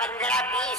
15-20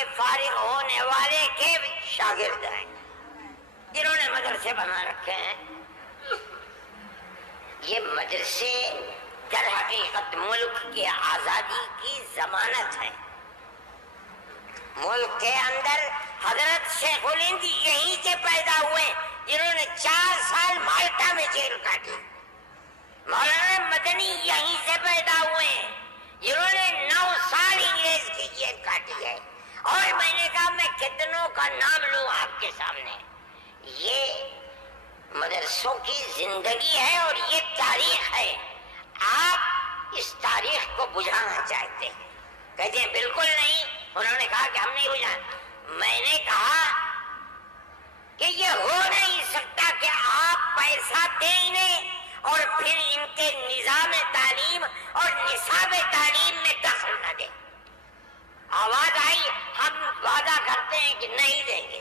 کے فارغ ہونے والے کے شاگرد ہیں جنہوں نے مدرسے بنا رکھے ہیں۔ یہ مدرسے در حقیقت ملک کی آزادی کی ضمانت ہے۔ ملک کے اندر حضرت شیخ الہند یہیں کے پیدا ہوئے جنہوں نے 4 سال مالٹا میں جیل کاٹی۔ مولانا مدنی یہیں سے پیدا ہوئے ہیں جنہوں نے 9 سال انگریز کی جیل کاٹی ہے۔ اور میں نے کہا میں کتنوں کا نام لوں آپ کے سامنے۔ یہ مدرسوں کی زندگی ہے اور یہ تاریخ ہے۔ آپ اس تاریخ کو بجھانا چاہتے ہیں، کہتے ہیں بالکل نہیں، انہوں نے کہا کہ ہم نہیں بجھانا۔ میں نے کہا کہ یہ ہو نہیں سکتا کہ آپ پیسہ دیں انہیں اور پھر ان کے نظام تعلیم اور نصاب تعلیم میں دخل نہ دیں۔ آواز آئی ہم وعدہ کرتے ہیں کہ نہیں دیں گے۔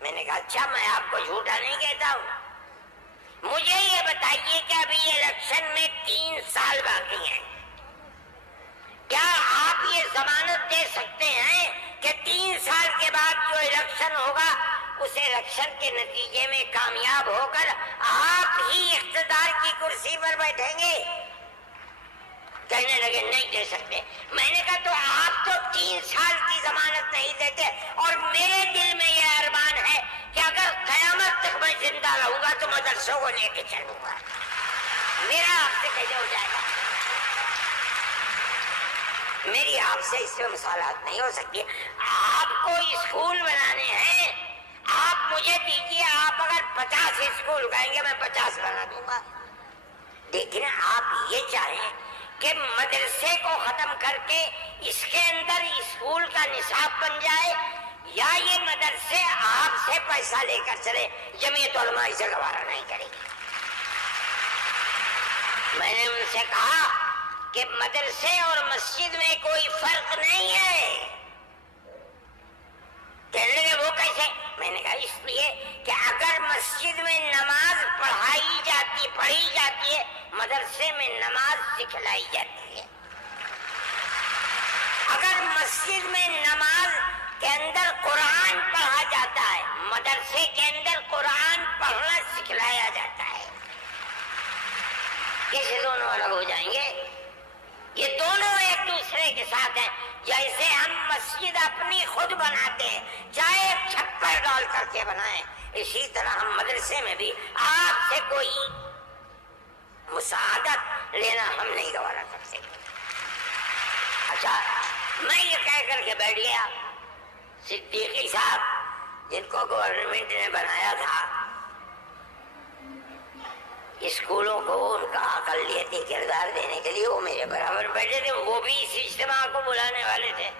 میں نے کہا اچھا، میں آپ کو جھوٹا نہیں کہتا ہوں، مجھے یہ بتائیے کہ ابھی الیکشن میں 3 سال باقی ہیں، کیا آپ یہ ضمانت دے سکتے ہیں کہ 3 سال کے بعد جو الیکشن ہوگا اس الیکشن کے نتیجے میں کامیاب ہو کر آپ ہی اقتدار کی کرسی پر بیٹھیں گے؟ کہنے لگے نہیں دے سکتے۔ میں نے کہا تو آپ تو 3 سال کی ضمانت نہیں دیتے، اور میرے دل میں یہ ارمان ہے کہ اگر قیامت تک میں زندہ رہوں گا تو مدرسوں کو لے کے چلوں گا۔ میرا آپ سے کیسے ہو جائے گا؟ میری آپ سے اس میں مثالات نہیں ہو سکتی۔ آپ کو اسکول بنانے ہیں، آپ مجھے دیجیے، آپ اگر 50 اسکول کہیں گے میں 50 بنا دوں گا، لیکن آپ یہ چاہیں کہ مدرسے کو ختم کر کے اس کے اندر اسکول کا نصاب بن جائے، یا یہ مدرسے آپ سے پیسہ لے کر چلے، جمعیت علماء اسے گوارا نہیں کرے گی۔ میں نے ان سے کہا کہ مدرسے اور مسجد میں کوئی فرق نہیں ہے۔ کہنے لگے وہ کیسے؟ میں نے کہا اس لیے کہ اگر مسجد میں نماز پڑھی جاتی ہے، مدرسے میں نماز سکھلائی جاتی ہے۔ اگر مسجد میں نماز کے اندر قرآن پڑھا جاتا ہے، مدرسے کے اندر قرآن پڑھنا سکھلایا جاتا ہے۔ کیسے دونوں الگ ہو جائیں گے؟ یہ دونوں ایک دوسرے کے ساتھ ہیں۔ جیسے ہم مسجد اپنی خود بناتے ہیں، چاہے چھپر ڈال کر کے بنائیں، اسی طرح ہم مدرسے میں بھی آپ سے کوئی مساعدت لینا ہم نہیں گوارا کر سکتے۔ اچھا، میں یہ کہہ کر کے بیٹھ گیا۔ صدیقی صاحب جن کو گورنمنٹ نے بنایا تھا اسکولوں کو ان کا اقلیتی کردار دینے کے لیے، وہ میرے برابر بیٹھے تھے، وہ بھی اس اجتماع کو بلانے والے تھے۔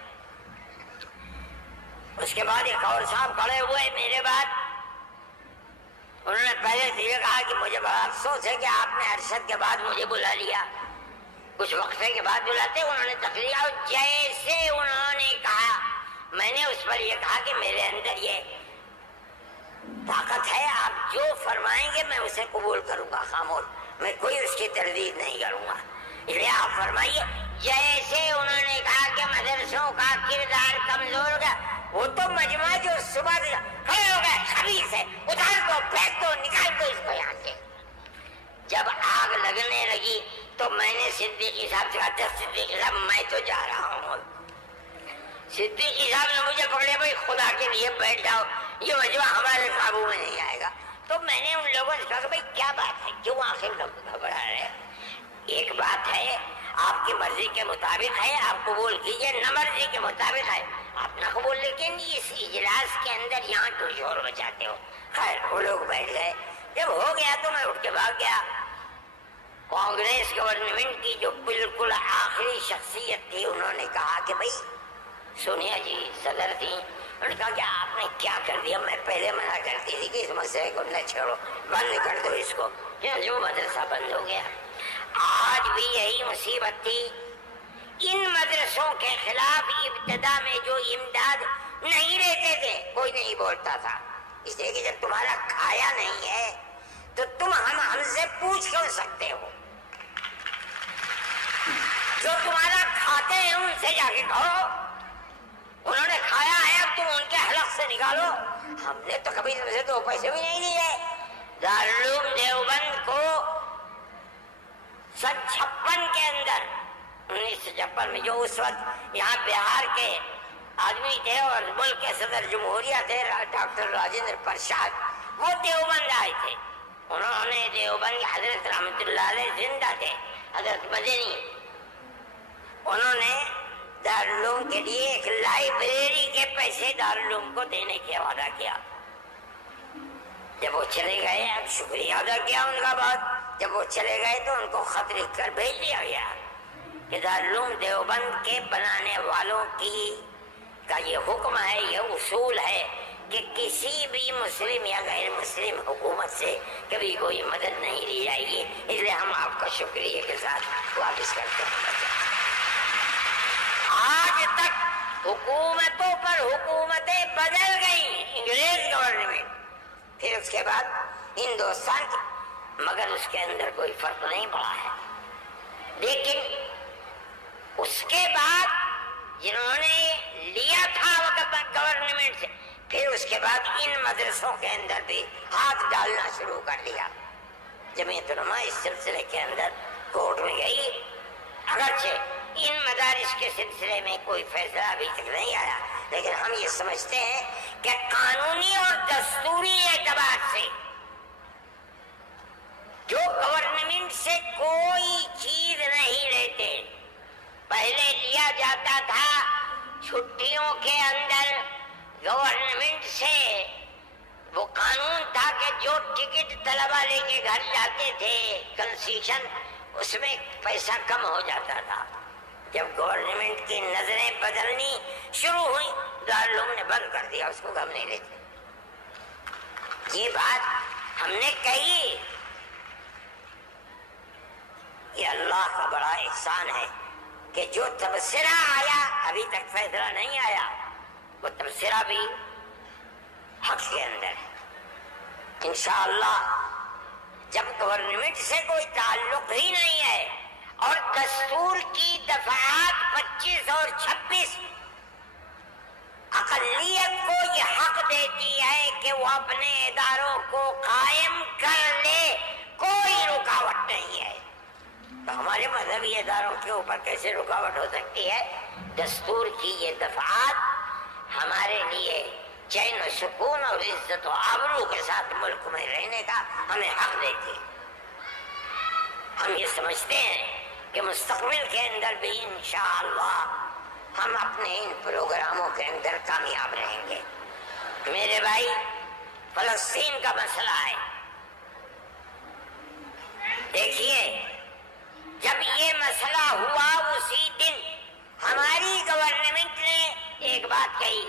اس کے بعد ایک اور صاحب کھڑے ہوئے میرے بعد، انہوں نے پہلے سے یہ کہا کہ مجھے بڑا افسوس ہے کہ آپ نے ارشد کے بعد مجھے بلا لیا، کچھ وقفے کے بعد بلاتے۔ انہوں نے تقریر، اور جیسے انہوں نے کہا میں نے اس پر یہ کہا کہ میرے اندر یہ طاقت ہے، آپ جو فرمائیں گے میں اسے قبول کروں گا، خاموش، میں کوئی اس کی تردید نہیں کروں گا، اس لیے آپ فرمائیے۔ جیسے انہوں نے کہا کہ مدرسوں کا کردار کمزور ہو گیا، وہ تو مجمع جو صبح کھڑے ہو گئے، خبیث ہے، اتار دو، پھینک دو، نکال دو اس کو یہاں سے۔ جب آگ لگنے لگی تو میں نے صدیقی صاحب سے کہا صدیقی صاحب میں تو جا رہا ہوں۔ صدیقی صاحب نے مجھے پکڑے، بھائی خدا کے لیے بیٹھ جاؤ، یہ مجمع ہمارے قابو میں نہیں آئے گا۔ تو میں نے ان لوگوں سے کہا کہ بھائی کیا بات ہے، کیوں آخر لوگ گھبرا رہے ہیں؟ ایک بات ہے، آپ کی مرضی کے مطابق ہے آپ قبول کیجئے، نہ مرضی کے مطابق ہے آپ نہ قبول، لیکن اس اجلاس کے اندر یہاں تو شور مچاتے ہو۔ خیر وہ لوگ بیٹھ گئے، جب ہو گیا تو میں اٹھ کے بھاگ گیا۔ کانگریس گورنمنٹ کی جو بالکل آخری شخصیت تھی، انہوں نے کہا کہ بھائی سونیا جی صدر تھی، انہوں نے کہا کہ آپ نے کیا کر دیا، میں پہلے منع کرتی تھی کہ اس مسئلے کو نہ چھوڑو، بند کر دو اس کو، جو مدرسہ بند ہو گیا۔ آج بھی یہی مصیبت تھی، ان مدرسوں کے خلاف ابتدا میں جو امداد نہیں لیتے تھے کوئی نہیں بولتا تھا، اس لیے کہ جب تمہارا کھایا نہیں ہے تو تم ہم سے پوچھ کیوں سکتے ہو؟ جو تمہارا کھاتے ہیں ان سے جا کے کہو، انہوں نے کھایا ہے، اب تم ان کے حلق سے نکالو، ہم نے تو کبھی تم سے 2 پیسے بھی نہیں لیے۔ دارالعلوم دیوبند کو 56 کے اندر، 1956 میں، جو اس وقت یہاں بہار کے آدمی تھے اور ملک کے صدر جمہوریہ تھے ڈاکٹر راجندر پرساد، وہ دیوبند آئے تھے۔ انہوں نے دیوبند، حضرت رحمت اللہ علیہ زندہ تھے، حضرت مدنی، انہوں نے دارالعلوم کے لیے ایک لائبریری کے پیسے دارالعلوم کو دینے کا وعدہ کیا۔ جب وہ چلے گئے، اب شکریہ ادا کیا ان کا بہت، جب وہ چلے گئے تو ان کو خط لکھ کر بھیج دیا گیا کہ دارالعلوم دیوبند کے بنانے والوں کا یہ حکم ہے، یہ اصول ہے کہ کسی بھی مسلم یا غیر مسلم حکومت سے کبھی کوئی مدد نہیں لی جائے گی، اس لیے ہم آپ کا شکریہ کے ساتھ واپس کرتے ہیں۔ آج تک حکومتوں پر حکومتیں بدل گئی، انگریز گورنمنٹ، پھر اس کے بعد ہندوستان کی، مگر اس کے اندر کوئی فرق نہیں پڑا ہے۔ لیکن اس کے بعد جنہوں نے لیا تھا وقت گورنمنٹ سے، پھر اس کے بعد ان مدرسوں کے اندر بھی ہاتھ ڈالنا شروع کر دیا۔ جمعیت علماء اس سلسلے کے اندر کورٹ میں گئی، اگرچہ ان مدارس کے سلسلے میں کوئی فیصلہ ابھی تک نہیں آیا، لیکن ہم یہ سمجھتے ہیں کہ قانونی اور دستوری اعتبار سے جو گورنمنٹ سے کوئی چیز نہیں لیتے، پہلے لیا جاتا تھا چھٹیوں کے اندر گورنمنٹ سے، وہ قانون تھا کہ جو ٹکٹ طلبہ لے کے گھر جاتے تھے کنسیشن، اس میں پیسہ کم ہو جاتا تھا۔ جب گورنمنٹ کی نظریں بدلنی شروع ہوئی، دارالعلوم نے بند کر دیا، اس کو ہم نہیں لیتے۔ یہ بات ہم نے کہی، یہ اللہ کا بڑا احسان ہے کہ جو تبصرہ آیا، ابھی تک فیصلہ نہیں آیا، وہ تبصرہ بھی حق کے اندر ہے۔ انشاءاللہ جب گورنمنٹ سے کوئی تعلق ہی نہیں ہے اور دستور کی دفعات 25 اور 26 اقلیت کو یہ حق دیتی ہے کہ وہ اپنے اداروں کو قائم کر لے، کوئی رکاوٹ نہیں ہے، تو ہمارے مذہبی اداروں کے اوپر کیسے رکاوٹ ہو سکتی ہے؟ دستور کی یہ دفعات ہمارے لیے چین و سکون اور عزت و آبرو کے ساتھ ملک میں رہنے کا ہمیں حق دیتی ہے۔ ہم یہ سمجھتے ہیں کہ مستقبل کے اندر بھی انشاءاللہ ہم اپنے ان پروگراموں کے اندر کامیاب رہیں گے۔ میرے بھائی، فلسطین کا مسئلہ ہے، دیکھیے جب یہ مسئلہ ہوا اسی دن ہماری گورنمنٹ نے ایک بات کہی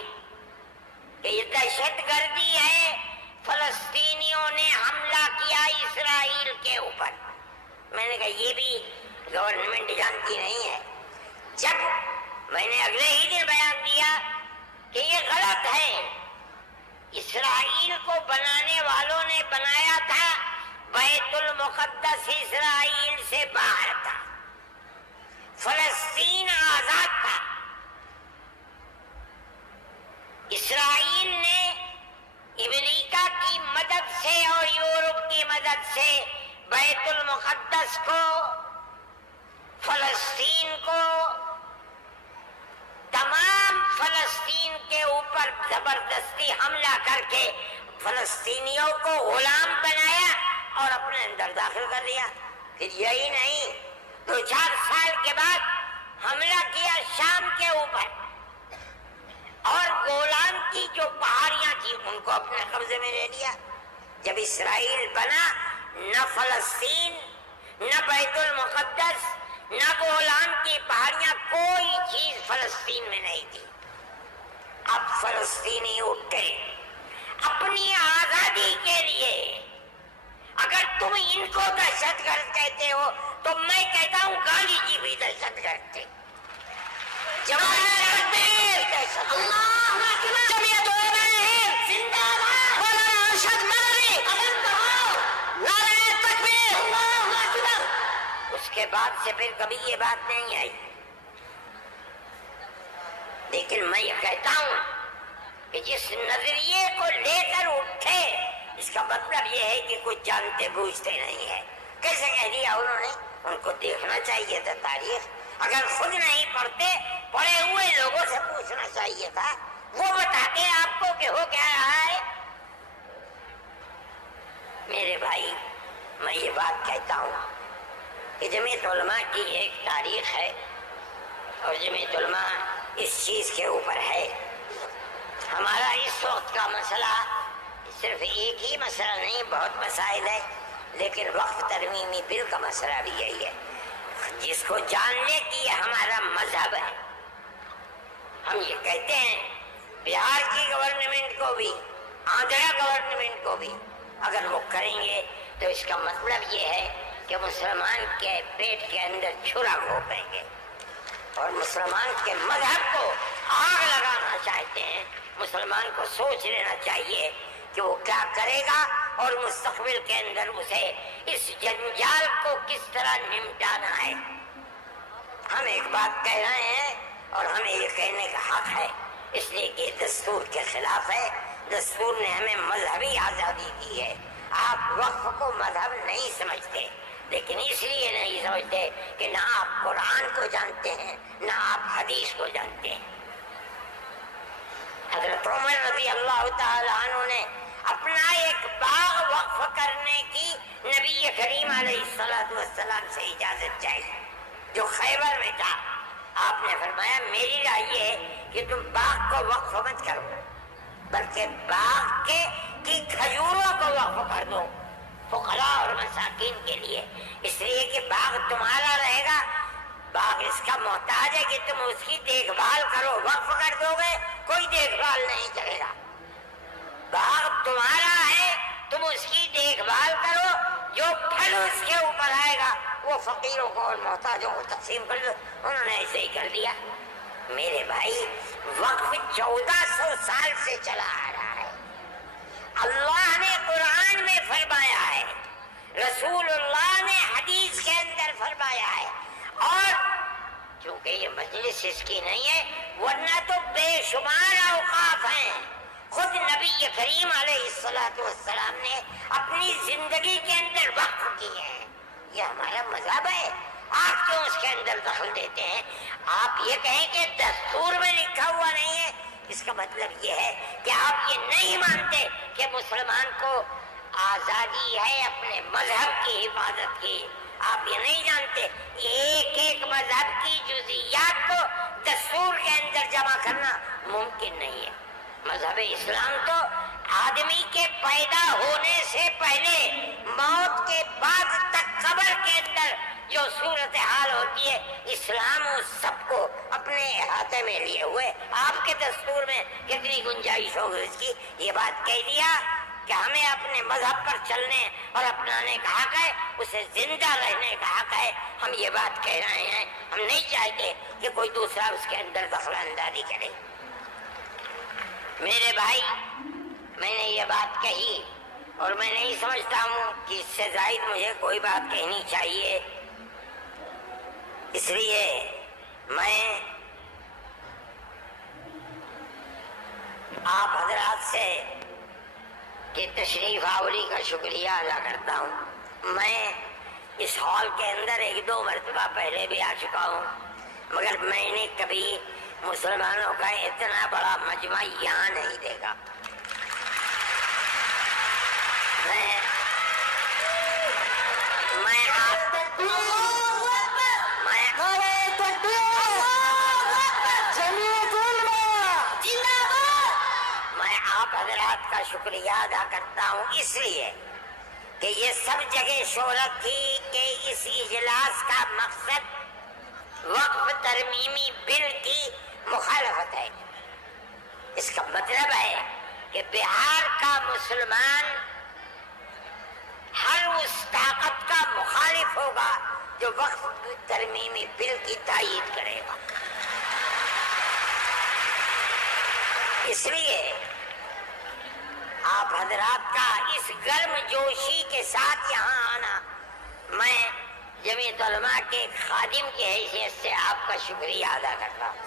کہ یہ دہشت گردی ہے، فلسطینیوں نے حملہ کیا اسرائیل کے اوپر۔ میں نے کہا یہ بھی گورنمنٹ جانتی نہیں ہے۔ جب میں نے اگلے ہی دن بیان دیا کہ یہ غلط ہے، اسرائیل کو بنانے والوں نے بنایا تھا، بیت المقدس اسرائیل سے باہر تھا، فلسطین آزاد تھا۔ اسرائیل نے امریکہ کی مدد سے اور یورپ کی مدد سے بیت المقدس کو، فلسطین کو، تمام فلسطین کے اوپر زبردستی حملہ کر کے فلسطینیوں کو غلام بنایا اور اپنے اندر داخل کر لیا۔ پھر یہی نہیں، 2-4 سال کے بعد حملہ کیا شام کے اوپر، اور گولان کی جو پہاڑیاں تھیں ان کو اپنے قبضے میں لے لیا۔ جب اسرائیل بنا، نہ فلسطین، نہ بیت المقدس، نہ گولان کی پہاڑیاں، کوئی چیز فلسطین میں نہیں تھی۔ اب فلسطینی اٹھے اپنی آزادی کے لیے۔ اگر تم ان کو دہشت گرد کہتے ہو تو میں کہتا ہوں گاندھی جی بھی دہشت گرد تھے۔ اس کے بعد سے پھر کبھی یہ بات نہیں آئی۔ لیکن میں یہ کہتا ہوں کہ جس نظریے کو لے کر اٹھے اس کا مطلب یہ ہے کہ کچھ جانتے بوجھتے نہیں ہے. کیسے کہہ دیا انہوں نے؟ ان کو دیکھنا چاہیے تھا تاریخ. اگر خود نہیں پڑھتے پڑھے ہوئے لوگوں سے پوچھنا چاہیے تھا، وہ بتاتے آپ کو کہ ہو کیا رہا ہے. میرے بھائی میں یہ بات کہتا ہوں کہ جمعیت علماء کی ایک تاریخ ہے اور جمعیت علماء اس چیز کے اوپر ہے. ہمارا اس وقت کا مسئلہ صرف ایک ہی مسئلہ نہیں، بہت مسائل ہے، لیکن وقف ترمیمی بل کا مسئلہ بھی یہی ہے جس کو جاننے کی یہ ہمارا مذہب ہے. ہم یہ کہتے ہیں بہار کی گورنمنٹ کو بھی، آندھرا گورنمنٹ کو بھی اگر وہ کریں گے تو اس کا مطلب یہ ہے کہ مسلمان کے پیٹ کے اندر چھرا گھونپیں گے اور مسلمان کے مذہب کو آگ لگانا چاہتے ہیں. مسلمان کو سوچ لینا چاہیے کہ وہ کیا کرے گا اور مستقبل کے اندر اسے اس جنجال کو کس طرح نمٹانا ہے. ہم ایک بات کہہ رہے ہیں اور ہمیں یہ کہنے کا حق ہے، اس لیے کہ دستور کے خلاف ہے. دستور نے ہمیں مذہبی آزادی دی ہے. آپ وقف کو مذہب نہیں سمجھتے، لیکن اس لیے نہیں سمجھتے کہ نہ آپ قرآن کو جانتے ہیں نہ آپ حدیث کو جانتے ہیں. حضرت عمر رضی اللہ تعالی عنہ نے اپنا ایک باغ وقف کرنے کی نبی کریم علیہ السلام سے اجازت چاہی جو خیبر میں تھا. آپ نے فرمایا میری رائے یہ ہے کہ تم باغ کو وقف مت کرو بلکہ باغ کی کھجوروں کو وقف کر دو فقراء اور مساکین کے لیے، اس لیے کہ باغ تمہارا رہے گا. باغ اس کا محتاج ہے کہ تم اس کی دیکھ بھال کرو. وقف کر دو گے کوئی دیکھ بھال نہیں کرے گا. باغ تمہارا ہے، تم اس کی دیکھ بھال کرو، جو پھل اس کے اوپر آئے گا وہ فقیروں کو اور محتاجوں کو تقسیم کر دو. انہوں نے ایسے ہی کر دیا. میرے بھائی وقف 1400 سال سے چلا آ رہا ہے. اللہ نے قرآن میں فرمایا ہے، رسول اللہ نے حدیث کے اندر فرمایا ہے، اور چونکہ یہ مجلس اس کی نہیں ہے ورنہ تو بے شمار اوقاف ہیں. خود نبی کریم علیہ السلام نے اپنی زندگی کے اندر وقف کیے ہیں. یہ ہمارا مذہب ہے. آپ کیوں اس کے اندر دخل دیتے ہیں؟ آپ یہ کہیں کہ دستور میں لکھا ہوا نہیں ہے، اس کا مطلب یہ ہے کہ آپ یہ نہیں مانتے کہ مسلمان کو آزادی ہے اپنے مذہب کی حفاظت کی. آپ یہ نہیں جانتے ایک ایک مذہب کی جزئیات کو دستور کے اندر جمع کرنا ممکن نہیں ہے. مذہب اسلام تو آدمی کے پیدا ہونے سے پہلے موت کے بعد تک قبر کے اندر جو صورتحال ہوتی ہے اسلام اس سب کو اپنے احاطے میں لیے ہوئے. آپ کے دستور میں کتنی گنجائش ہوگی اس کی؟ یہ بات کہہ دیا کہ ہمیں اپنے مذہب پر چلنے اور اپنانے کا حق ہے، اسے زندہ رہنے کا حق ہے. ہم یہ بات کہہ رہے ہیں، ہم نہیں چاہتے کہ کوئی دوسرا اس کے اندر دخل اندازی کرے. میرے بھائی میں نے یہ بات کہی اور میں نہیں سمجھتا ہوں کہ اس سے زائد مجھے کوئی بات کہنی چاہیے. اس لیے میں آپ حضرات سے کہ تشریف آوری کا شکریہ ادا کرتا ہوں. میں اس ہال کے اندر 1-2 مرتبہ پہلے بھی آ چکا ہوں، مگر میں نے کبھی مسلمانوں کا اتنا بڑا مجمع یہاں نہیں دیکھا. میں آپ حضرات کا شکریہ ادا کرتا ہوں اس لیے کہ یہ سب جگہ شہرت تھی کہ اس اجلاس کا مقصد وقف ترمیمی بل کی مخالفت ہے. اس کا مطلب ہے کہ بہار کا مسلمان ہر اس طاقت کا مخالف ہوگا جو وقف ترمیمی بل کی تائید کرے گا. اس لیے آپ حضرات کا اس گرم جوشی کے ساتھ یہاں آنا، میں جمعیت علماء کے خادم کی حیثیت سے آپ کا شکریہ ادا کرتا ہوں.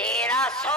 1300